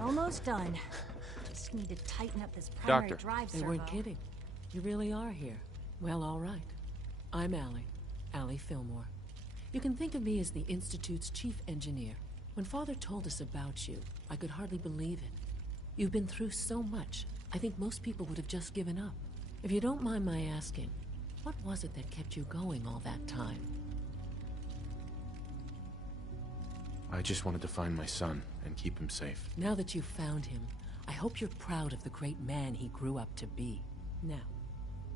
Almost done. Just need to tighten up this primary drive servo. They weren't kidding. You really are here. Well, all right. I'm Allie Fillmore. You can think of me as the Institute's chief engineer. When Father told us about you, I could hardly believe it. You've been through so much, I think most people would have just given up. If you don't mind my asking, what was it that kept you going all that time? I just wanted to find my son and keep him safe. Now that you've found him, I hope you're proud of the great man he grew up to be. Now,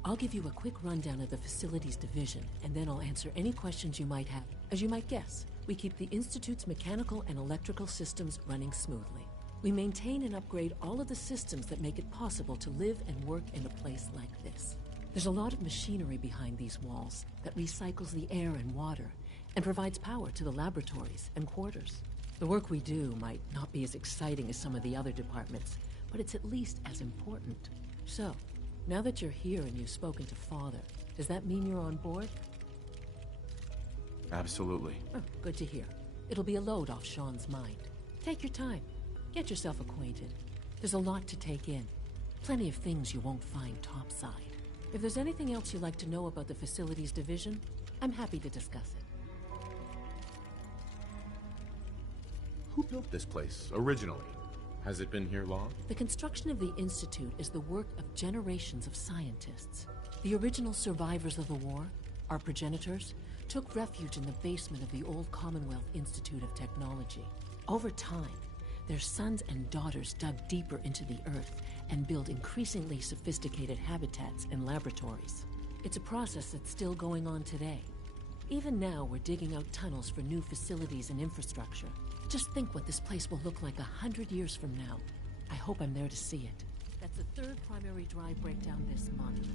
I'll give you a quick rundown of the Facilities Division, and then I'll answer any questions you might have. As you might guess, we keep the Institute's mechanical and electrical systems running smoothly. We maintain and upgrade all of the systems that make it possible to live and work in a place like this. There's a lot of machinery behind these walls that recycles the air and water and provides power to the laboratories and quarters. The work we do might not be as exciting as some of the other departments, but it's at least as important. So, now that you're here and you've spoken to Father, does that mean you're on board? Absolutely. Oh, good to hear. It'll be a load off Sean's mind. Take your time. Get yourself acquainted. There's a lot to take in. Plenty of things you won't find topside. If there's anything else you'd like to know about the Facilities Division, I'm happy to discuss it. Who built this place, originally? Has it been here long? The construction of the Institute is the work of generations of scientists. The original survivors of the war, our progenitors, took refuge in the basement of the old Commonwealth Institute of Technology. Over time, their sons and daughters dug deeper into the earth and built increasingly sophisticated habitats and laboratories. It's a process that's still going on today. Even now, we're digging out tunnels for new facilities and infrastructure. Just think what this place will look like 100 years from now. I hope I'm there to see it. That's the third primary drive breakdown this month.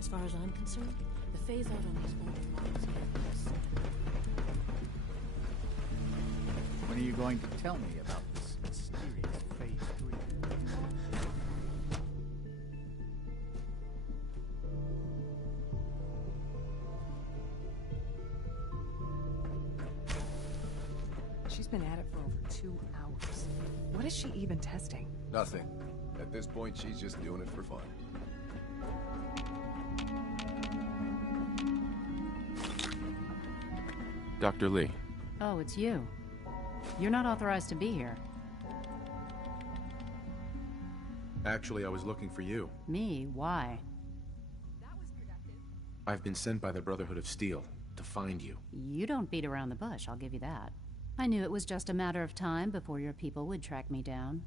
As far as I'm concerned, the phase out on these older models is When are you going to tell me about this mysterious Phase 3? She's been at it for over 2 hours. What is she even testing? Nothing. At this point, she's just doing it for fun. Dr. Lee. Oh, it's you. You're not authorized to be here. Actually, I was looking for you. Me? Why? I've been sent by the Brotherhood of Steel to find you. You don't beat around the bush, I'll give you that. I knew it was just a matter of time before your people would track me down.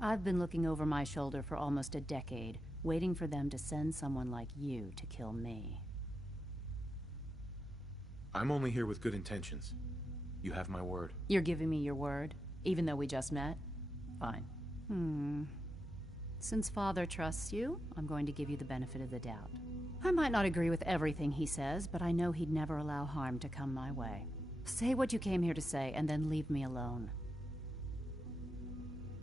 I've been looking over my shoulder for almost a decade, waiting for them to send someone like you to kill me. I'm only here with good intentions. You have my word. You're giving me your word, even though we just met? Fine. Since Father trusts you, I'm going to give you the benefit of the doubt. I might not agree with everything he says, but I know he'd never allow harm to come my way. Say what you came here to say, and then leave me alone.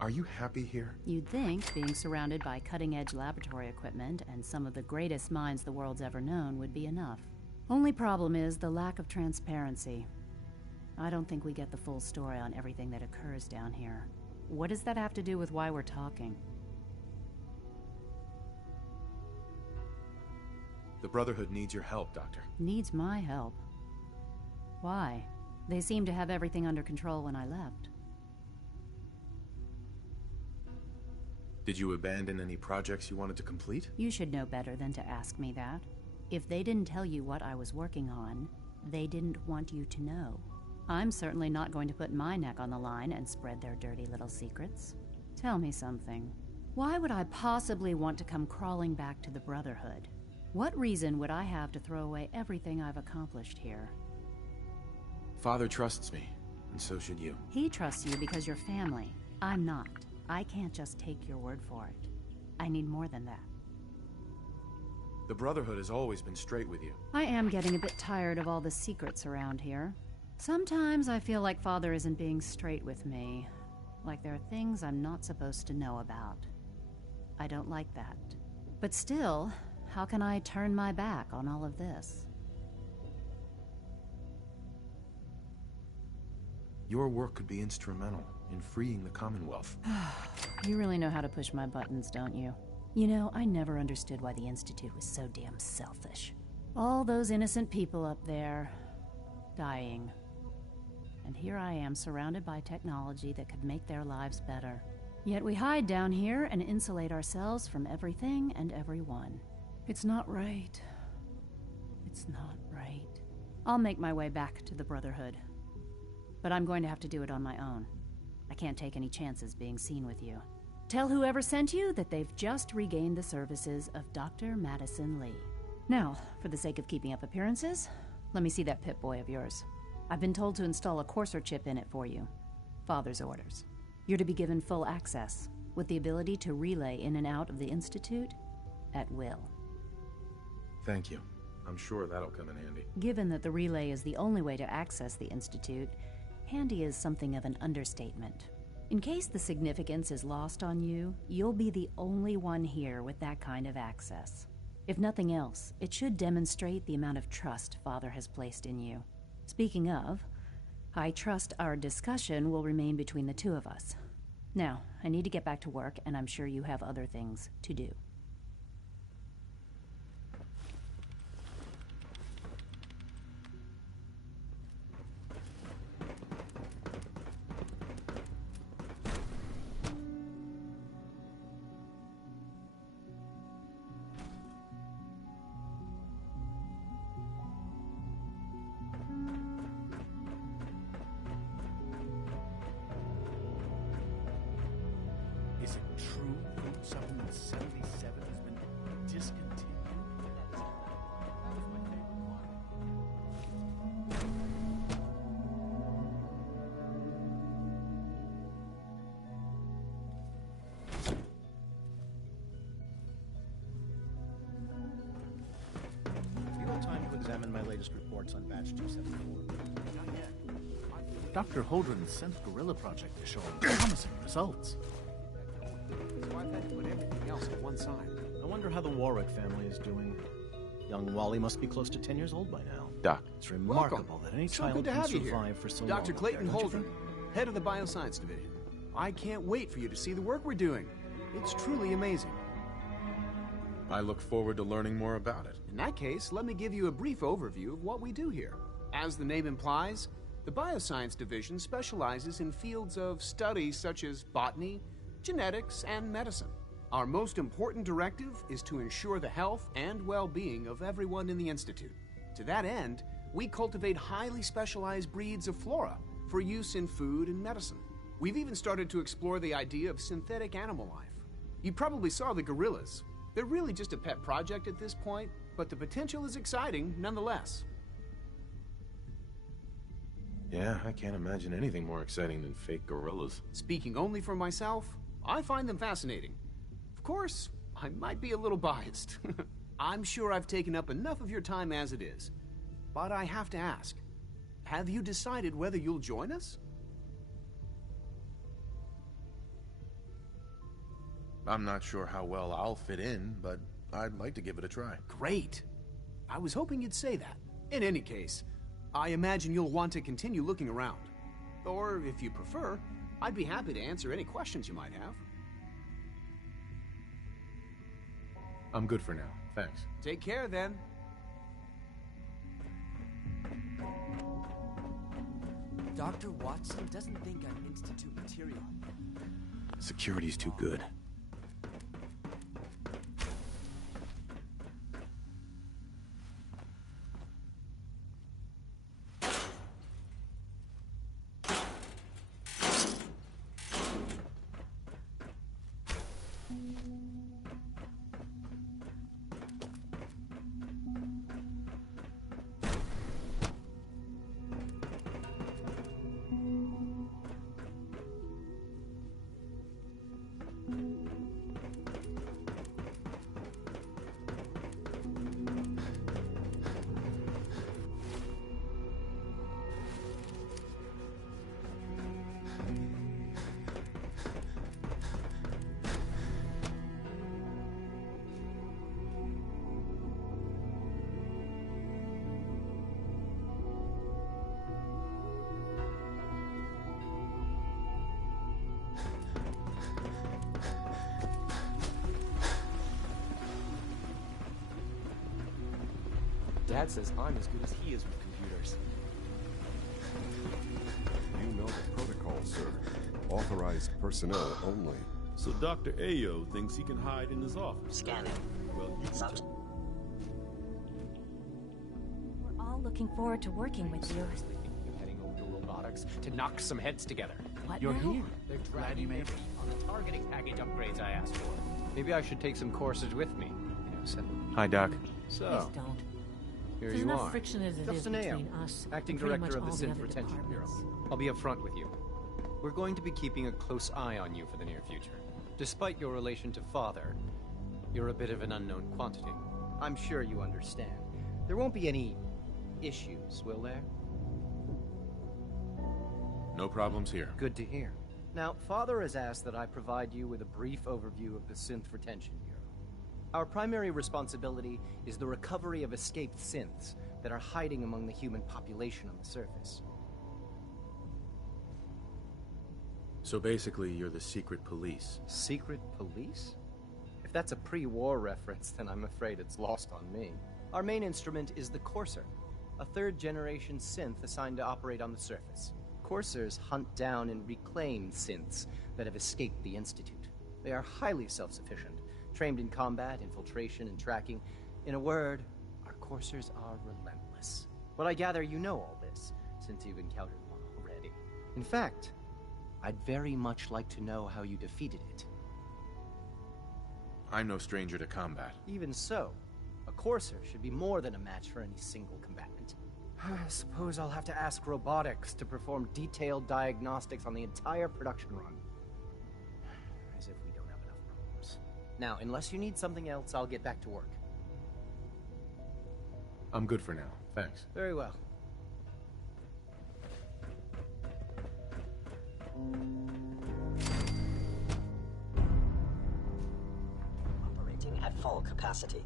Are you happy here? You'd think being surrounded by cutting-edge laboratory equipment and some of the greatest minds the world's ever known would be enough. Only problem is the lack of transparency. I don't think we get the full story on everything that occurs down here. What does that have to do with why we're talking? The Brotherhood needs your help, Doctor. Needs my help. Why? They seemed to have everything under control when I left. Did you abandon any projects you wanted to complete? You should know better than to ask me that. If they didn't tell you what I was working on, they didn't want you to know. I'm certainly not going to put my neck on the line and spread their dirty little secrets. Tell me something. Why would I possibly want to come crawling back to the Brotherhood? What reason would I have to throw away everything I've accomplished here? Father trusts me, and so should you. He trusts you because you're family. I'm not. I can't just take your word for it. I need more than that. The Brotherhood has always been straight with you. I am getting a bit tired of all the secrets around here. Sometimes I feel like Father isn't being straight with me. Like there are things I'm not supposed to know about. I don't like that. But still, how can I turn my back on all of this? Your work could be instrumental in freeing the Commonwealth. You really know how to push my buttons, don't you? You know, I never understood why the Institute was so damn selfish. All those innocent people up there, dying. And here I am, surrounded by technology that could make their lives better. Yet we hide down here and insulate ourselves from everything and everyone. It's not right. It's not right. I'll make my way back to the Brotherhood. But I'm going to have to do it on my own. I can't take any chances being seen with you. Tell whoever sent you that they've just regained the services of Dr. Madison Lee. Now, for the sake of keeping up appearances, let me see that Pip-Boy of yours. I've been told to install a courser chip in it for you. Father's orders. You're to be given full access, with the ability to relay in and out of the Institute at will. Thank you. I'm sure that'll come in handy. Given that the relay is the only way to access the Institute, handy is something of an understatement. In case the significance is lost on you, you'll be the only one here with that kind of access. If nothing else, it should demonstrate the amount of trust Father has placed in you. Speaking of, I trust our discussion will remain between the two of us. Now, I need to get back to work, and I'm sure you have other things to do. Is it true Route 777 latest reports on batch 274. Dr. Holdren's synth gorilla project is showing promising results. So I've had to put everything else to one side. I wonder how the Warwick family is doing. Young Wally must be close to 10 years old by now. Doc. It's remarkable that any child good to can have you survive here. for so Dr. long. Clayton Don't you Holdren, head of the Bioscience Division. I can't wait for you to see the work we're doing. It's truly amazing. I look forward to learning more about it. In that case, let me give you a brief overview of what we do here. As the name implies, the Bioscience Division specializes in fields of study such as botany, genetics, and medicine. Our most important directive is to ensure the health and well-being of everyone in the Institute. To that end, we cultivate highly specialized breeds of flora for use in food and medicine. We've even started to explore the idea of synthetic animal life. You probably saw the gorillas. They're really just a pet project at this point, but the potential is exciting nonetheless. Yeah, I can't imagine anything more exciting than fake gorillas. Speaking only for myself, I find them fascinating. Of course, I might be a little biased. I'm sure I've taken up enough of your time as it is. But I have to ask, have you decided whether you'll join us? I'm not sure how well I'll fit in, but I'd like to give it a try. Great. I was hoping you'd say that. In any case, I imagine you'll want to continue looking around. Or, if you prefer, I'd be happy to answer any questions you might have. I'm good for now, thanks. Take care, then. Dr. Watson doesn't think I'm Institute material. Security's too good. Dad says I'm as good as he is with computers. You know the protocol, sir. Authorized personnel only. So Dr. Ayo thinks he can hide in his office. Scanning. Well, you can tell. We're all looking forward to working with you. Seriously thinking of heading over to robotics to knock some heads together. What You're now? here. They're Glad dragging you me made it. on the targeting package upgrades I asked for. Maybe I should take some courses with me. Hi, Doc. Please So, don't. here There's you enough are. friction as it is Justin Ayo, between us Acting and pretty Director of much the all Synth other Retention Bureau. departments. I'll be upfront with you. We're going to be keeping a close eye on you for the near future. Despite your relation to Father, you're a bit of an unknown quantity. I'm sure you understand. There won't be any issues, will there? No problems here. Good to hear. Now, Father has asked that I provide you with a brief overview of the Synth Retention Bureau. Our primary responsibility is the recovery of escaped synths that are hiding among the human population on the surface. So basically, you're the secret police. Secret police? If that's a pre-war reference, then I'm afraid it's lost on me. Our main instrument is the Courser, a third-generation synth assigned to operate on the surface. Coursers hunt down and reclaim synths that have escaped the Institute. They are highly self-sufficient, trained in combat, infiltration, and tracking. In a word, our Coursers are relentless. But I gather you know all this, since you've encountered one already. In fact, I'd very much like to know how you defeated it. I'm no stranger to combat. Even so, a Courser should be more than a match for any single combatant. I suppose I'll have to ask robotics to perform detailed diagnostics on the entire production run. As if we don't have enough problems. Now, unless you need something else, I'll get back to work. I'm good for now, Thanks. Very well. Operating at full capacity.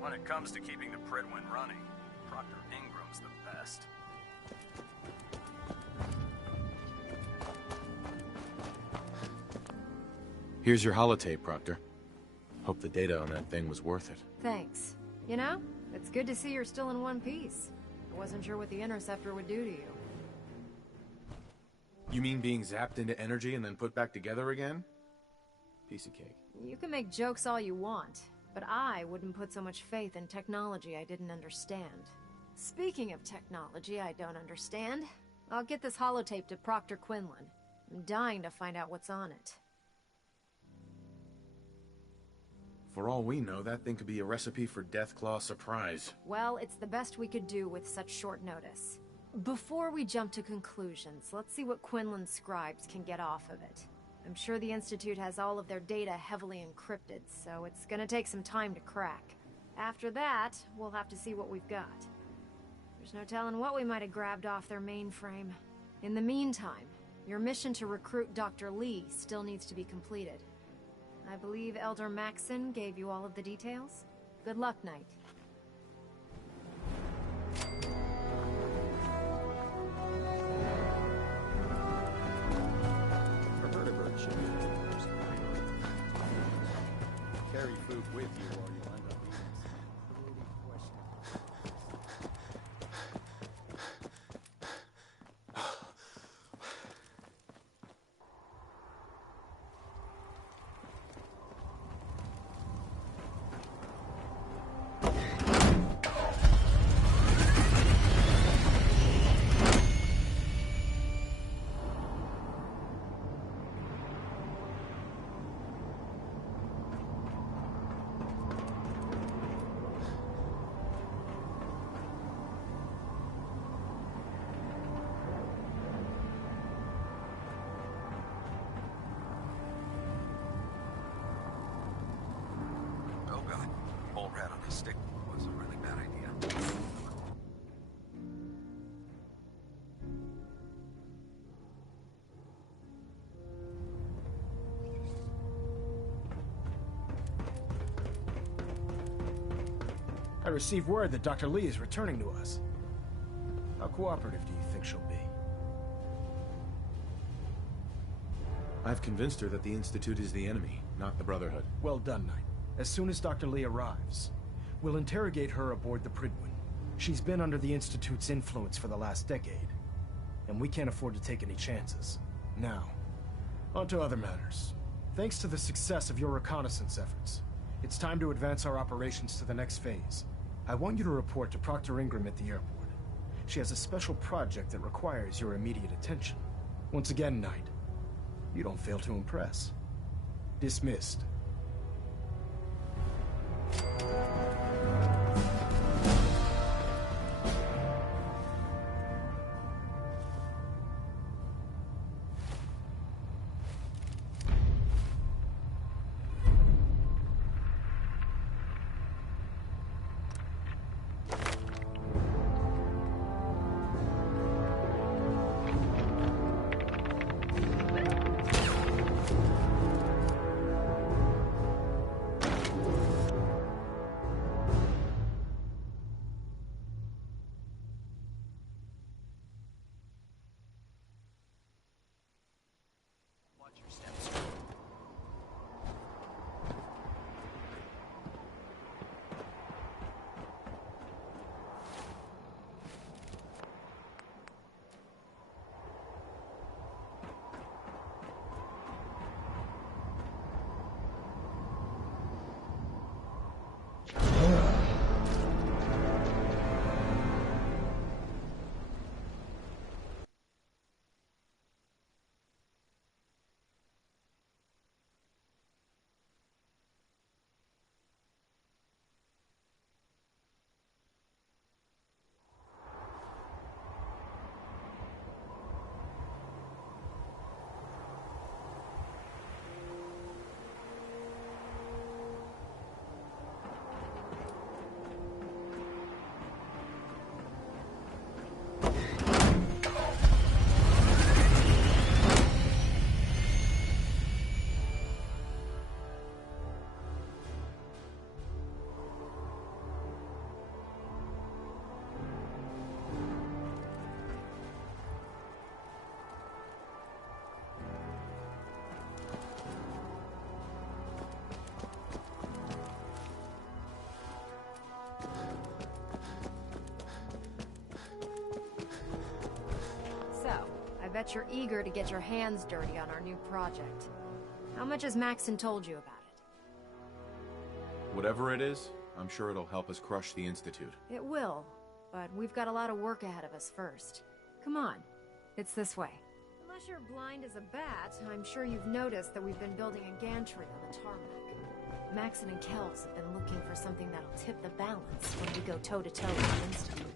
When it comes to keeping the Pridwin running, Proctor Ingram's the best. Here's your holotape, Proctor. Hope the data on that thing was worth it. Thanks. You know, it's good to see you're still in one piece. I wasn't sure what the Interceptor would do to you. You mean being zapped into energy and then put back together again? Piece of cake. You can make jokes all you want, but I wouldn't put so much faith in technology I didn't understand. Speaking of technology I don't understand, I'll get this holotape to Proctor Quinlan. I'm dying to find out what's on it. For all we know, that thing could be a recipe for Deathclaw surprise. Well, it's the best we could do with such short notice. Before we jump to conclusions, let's see what Quinlan's scribes can get off of it. I'm sure the Institute has all of their data heavily encrypted, so it's gonna take some time to crack. After that, we'll have to see what we've got. There's no telling what we might have grabbed off their mainframe. In the meantime, your mission to recruit Dr. Lee still needs to be completed. I believe Elder Maxson gave you all of the details. Good luck, Knight. Carry food with you while you end up Stick was a really bad idea. I received word that Dr. Lee is returning to us. How cooperative do you think she'll be? I've convinced her that the Institute is the enemy, not the Brotherhood. Well done, Knight. As soon as Dr. Lee arrives, we'll interrogate her aboard the Pridwin. She's been under the Institute's influence for the last decade, and we can't afford to take any chances. Now, on to other matters. Thanks to the success of your reconnaissance efforts, it's time to advance our operations to the next phase. I want you to report to Proctor Ingram at the airport. She has a special project that requires your immediate attention. Once again, Knight, you don't fail to impress. Dismissed. bet you're eager to get your hands dirty on our new project. How much has Maxon told you about it? Whatever it is, I'm sure it'll help us crush the Institute. It will, but we've got a lot of work ahead of us first. Come on, it's this way. Unless you're blind as a bat, I'm sure you've noticed that we've been building a gantry on the tarmac. Maxon and Kells have been looking for something that'll tip the balance when we go toe-to-toe with the Institute.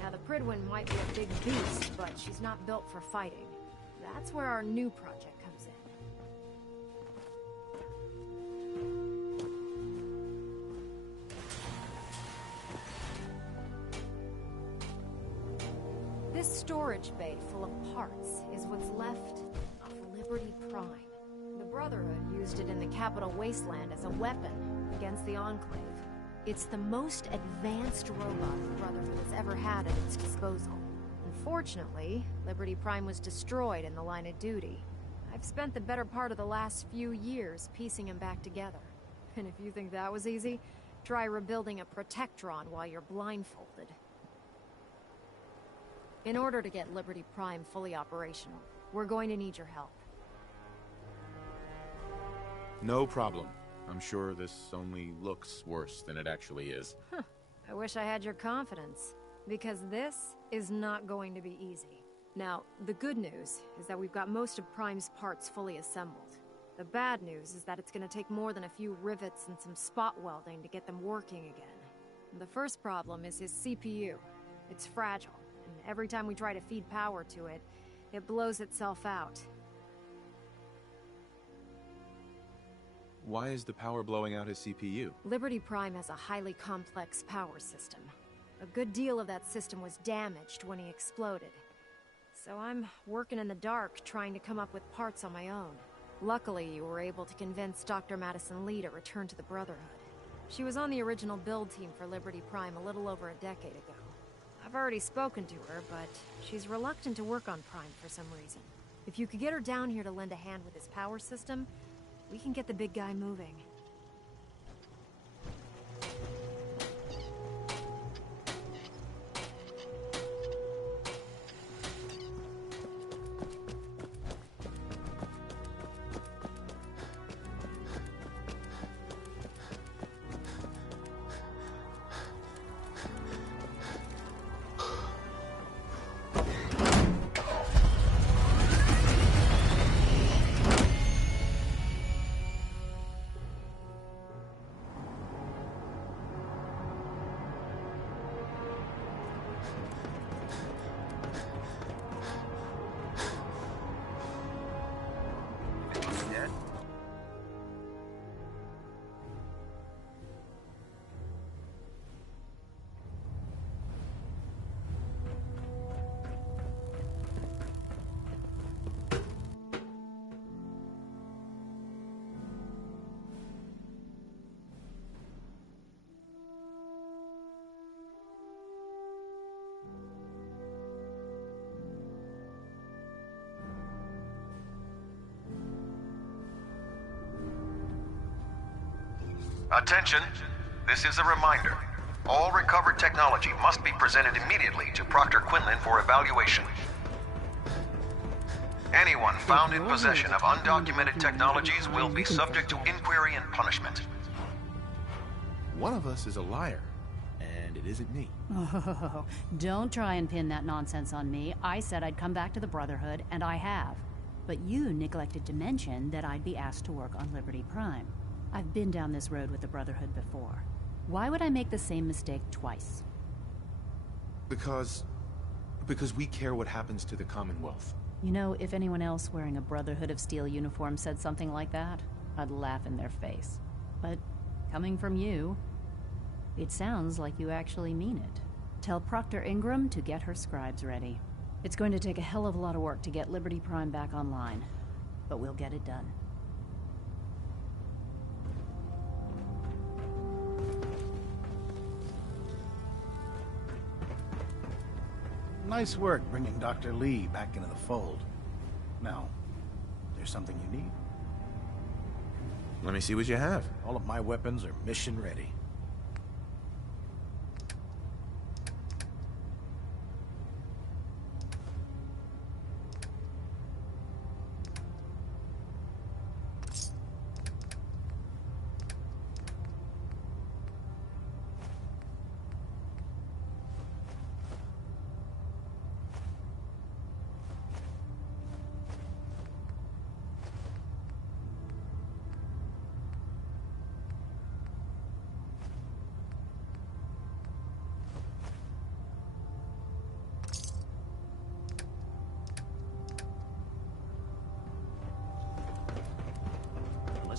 Now, the Pridwin might be a big beast, but she's not built for fighting. That's where our new project comes in. This storage bay full of parts is what's left of Liberty Prime. The Brotherhood used it in the Capital Wasteland as a weapon against the Enclave. It's the most advanced robot the Brotherhood has ever had at its disposal. Unfortunately, Liberty Prime was destroyed in the line of duty. I've spent the better part of the last few years piecing him back together. And if you think that was easy, try rebuilding a Protectron while you're blindfolded. In order to get Liberty Prime fully operational, we're going to need your help. No problem. I'm sure this only looks worse than it actually is. Huh. I wish I had your confidence, because this is not going to be easy. Now, the good news is that we've got most of Prime's parts fully assembled. The bad news is that it's going to take more than a few rivets and some spot welding to get them working again. The first problem is his CPU. It's fragile, and every time we try to feed power to it, it blows itself out. Why is the power blowing out his CPU? Liberty Prime has a highly complex power system. A good deal of that system was damaged when he exploded. So I'm working in the dark, trying to come up with parts on my own. Luckily, you were able to convince Dr. Madison Lee to return to the Brotherhood. She was on the original build team for Liberty Prime a little over a decade ago. I've already spoken to her, but she's reluctant to work on Prime for some reason. If you could get her down here to lend a hand with his power system, we can get the big guy moving. Attention, this is a reminder. All recovered technology must be presented immediately to Proctor Quinlan for evaluation. Anyone found in possession of undocumented technologies will be subject to inquiry and punishment. One of us is a liar, and it isn't me. Oh, don't try and pin that nonsense on me. I said I'd come back to the Brotherhood, and I have. But you neglected to mention that I'd be asked to work on Liberty Prime. I've been down this road with the Brotherhood before. Why would I make the same mistake twice? Because we care what happens to the Commonwealth. You know, if anyone else wearing a Brotherhood of Steel uniform said something like that, I'd laugh in their face. But coming from you, it sounds like you actually mean it. Tell Proctor Ingram to get her scribes ready. It's going to take a hell of a lot of work to get Liberty Prime back online, but we'll get it done. Nice work bringing Dr. Lee back into the fold. Now, there's something you need? Let me see what you have. All of my weapons are mission ready.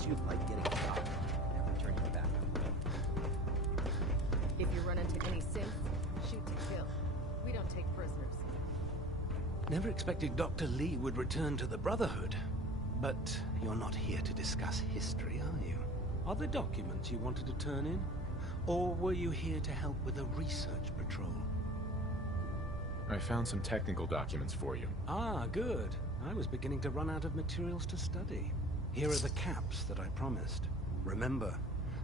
Unless you like getting shot, never turn your back on me. If you run into any synths, shoot to kill. We don't take prisoners. Never expected Dr. Lee would return to the Brotherhood. But you're not here to discuss history, are you? Are there documents you wanted to turn in? Or were you here to help with a research patrol? I found some technical documents for you. Ah, good. I was beginning to run out of materials to study. Here are the caps that I promised. Remember,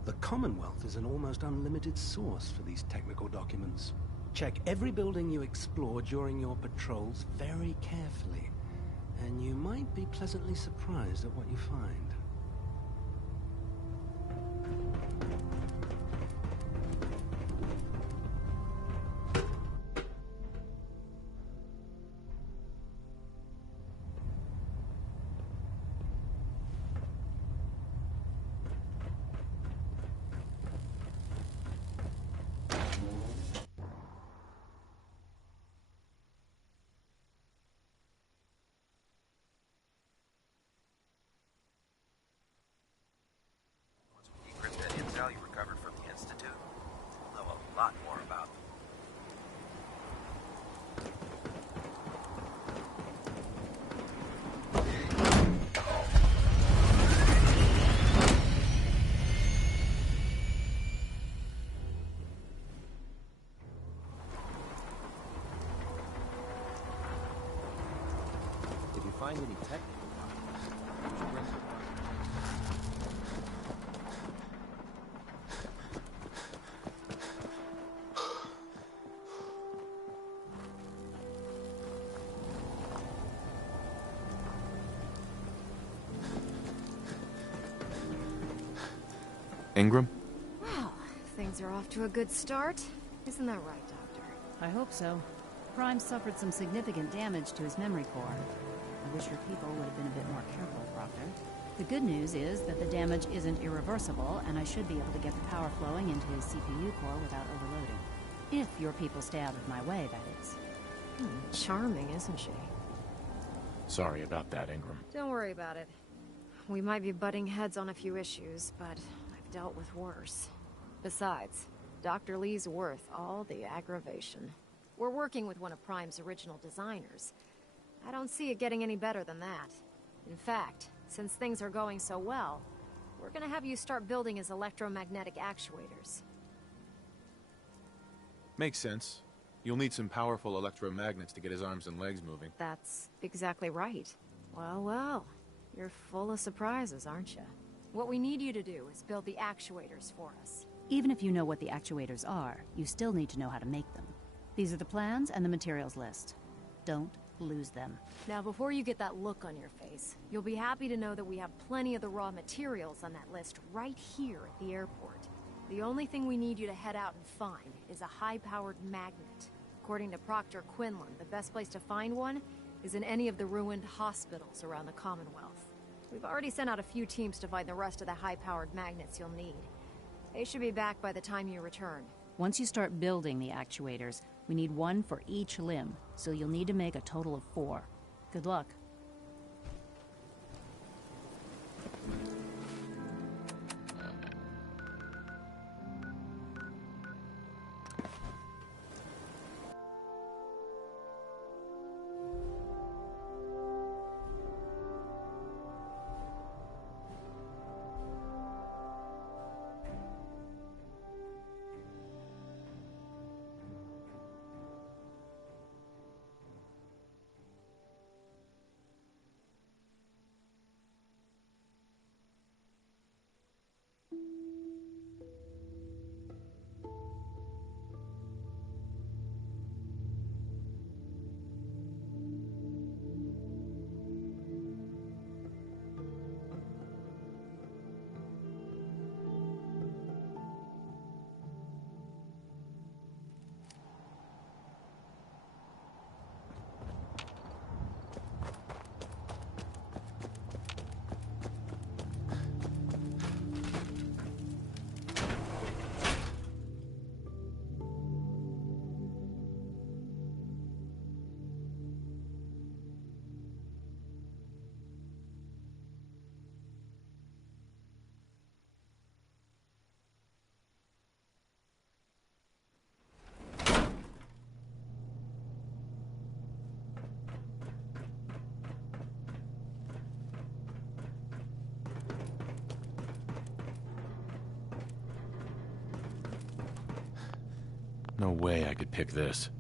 the Commonwealth is an almost unlimited source for these technical documents. Check every building you explore during your patrols very carefully, and you might be pleasantly surprised at what you find. intel you recovered from the Institute, we'll know a lot more about them. If you find any technical documents, you should bring them. Ingram? Well, things are off to a good start. Isn't that right, Doctor? I hope so. Prime suffered some significant damage to his memory core. I wish your people would have been a bit more careful, Proctor. The good news is that the damage isn't irreversible, and I should be able to get the power flowing into his CPU core without overloading. If your people stay out of my way, that is. Charming, isn't she? Sorry about that, Ingram. Don't worry about it. We might be butting heads on a few issues, but I've dealt with worse. Besides, Dr. Lee's worth all the aggravation. We're working with one of Prime's original designers. I don't see it getting any better than that. In fact, since things are going so well, we're gonna have you start building his electromagnetic actuators. Makes sense. You'll need some powerful electromagnets to get his arms and legs moving. That's exactly right. Well, well, you're full of surprises, aren't you? What we need you to do is build the actuators for us. Even if you know what the actuators are, you still need to know how to make them. These are the plans and the materials list. Don't lose them. Now, before you get that look on your face, you'll be happy to know that we have plenty of the raw materials on that list right here at the airport. The only thing we need you to head out and find is a high-powered magnet. According to Proctor Quinlan, the best place to find one is in any of the ruined hospitals around the Commonwealth. We've already sent out a few teams to find the rest of the high-powered magnets you'll need. They should be back by the time you return. Once you start building the actuators, we need one for each limb, so you'll need to make a total of 4. Good luck. No way I could pick this.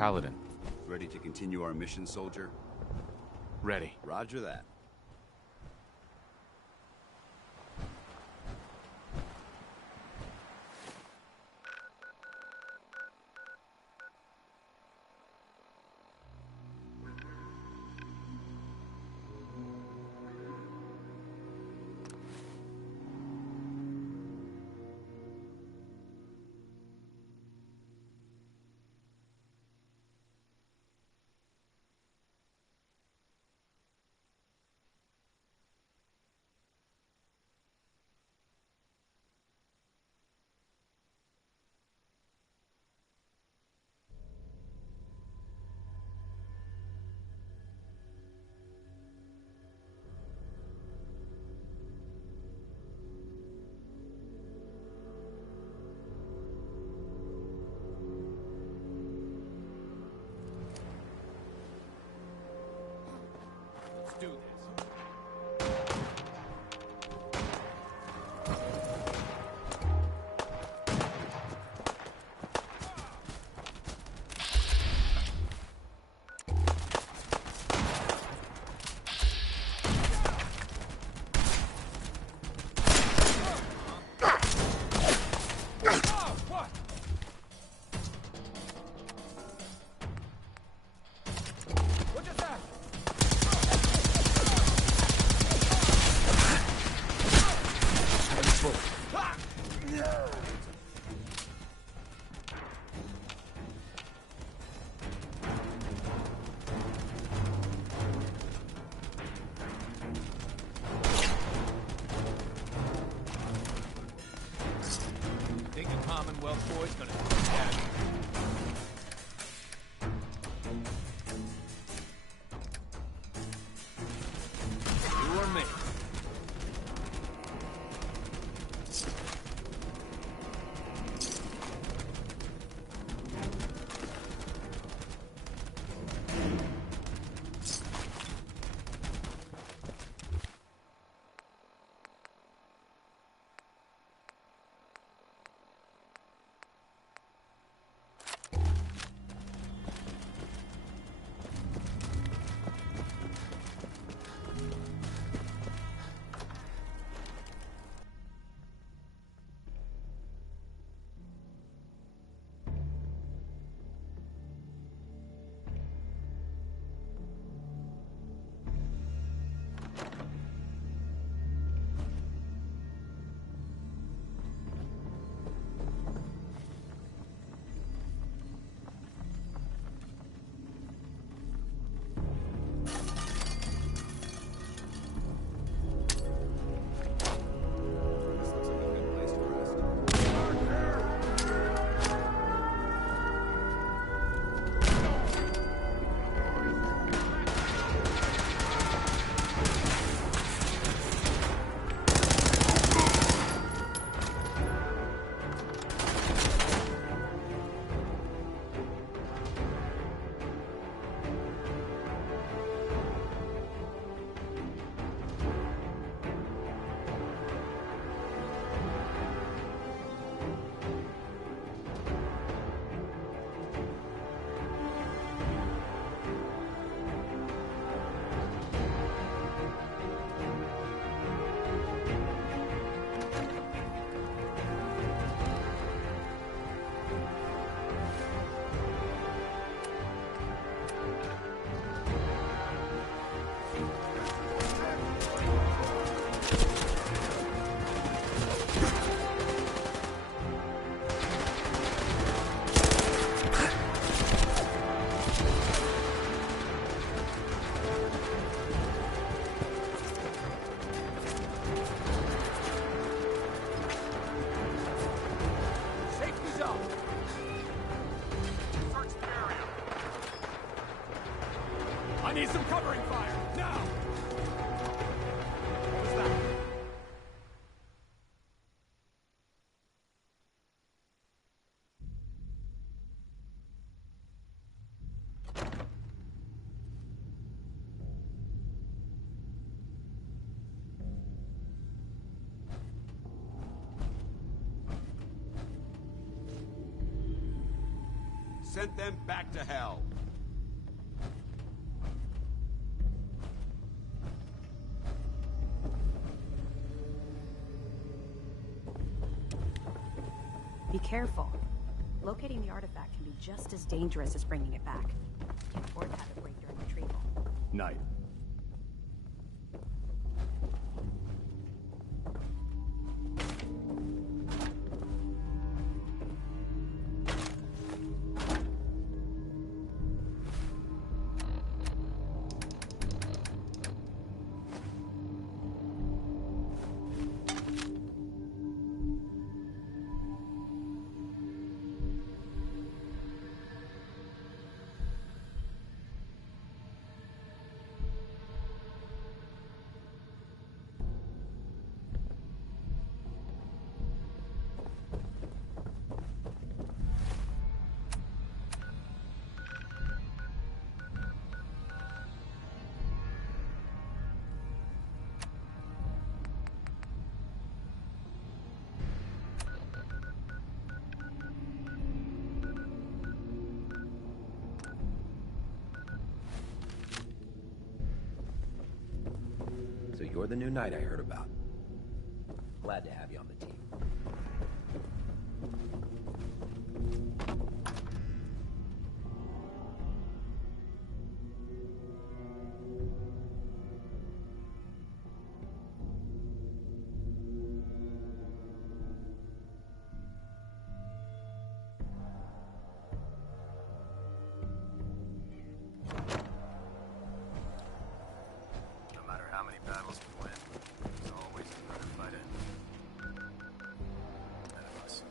Paladin. Ready to continue our mission, soldier? Ready. Roger that. do this. Commonwealth boy's gonna catch you. You or me? I need some covering fire, now! What was that? Send them back to hell. Be careful. Locating the artifact can be just as dangerous as bringing it back. Can't afford to have it break during retrieval. Night. You're the new knight I heard about. Glad to have you on the team. No matter how many battles we win, there's always another fight ahead of us.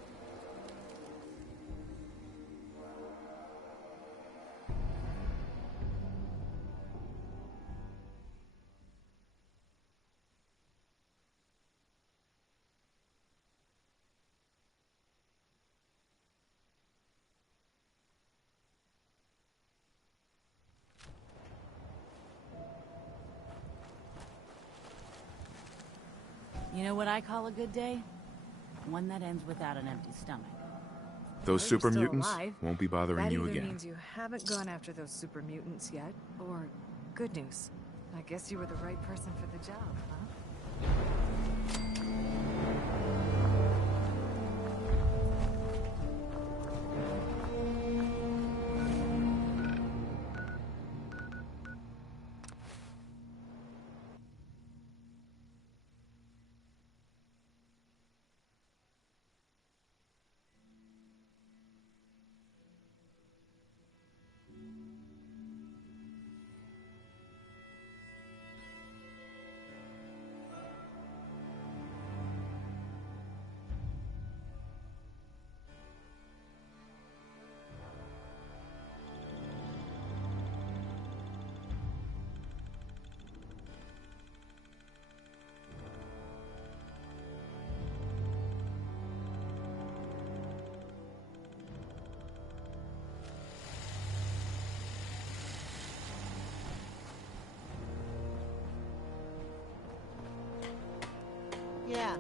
You know what I call a good day? One that ends without an empty stomach. Those Well, super you're still mutants alive. won't be bothering That you either again. means you haven't gone after those super mutants yet, or good news. I guess you were the right person for the job, huh? Yeah,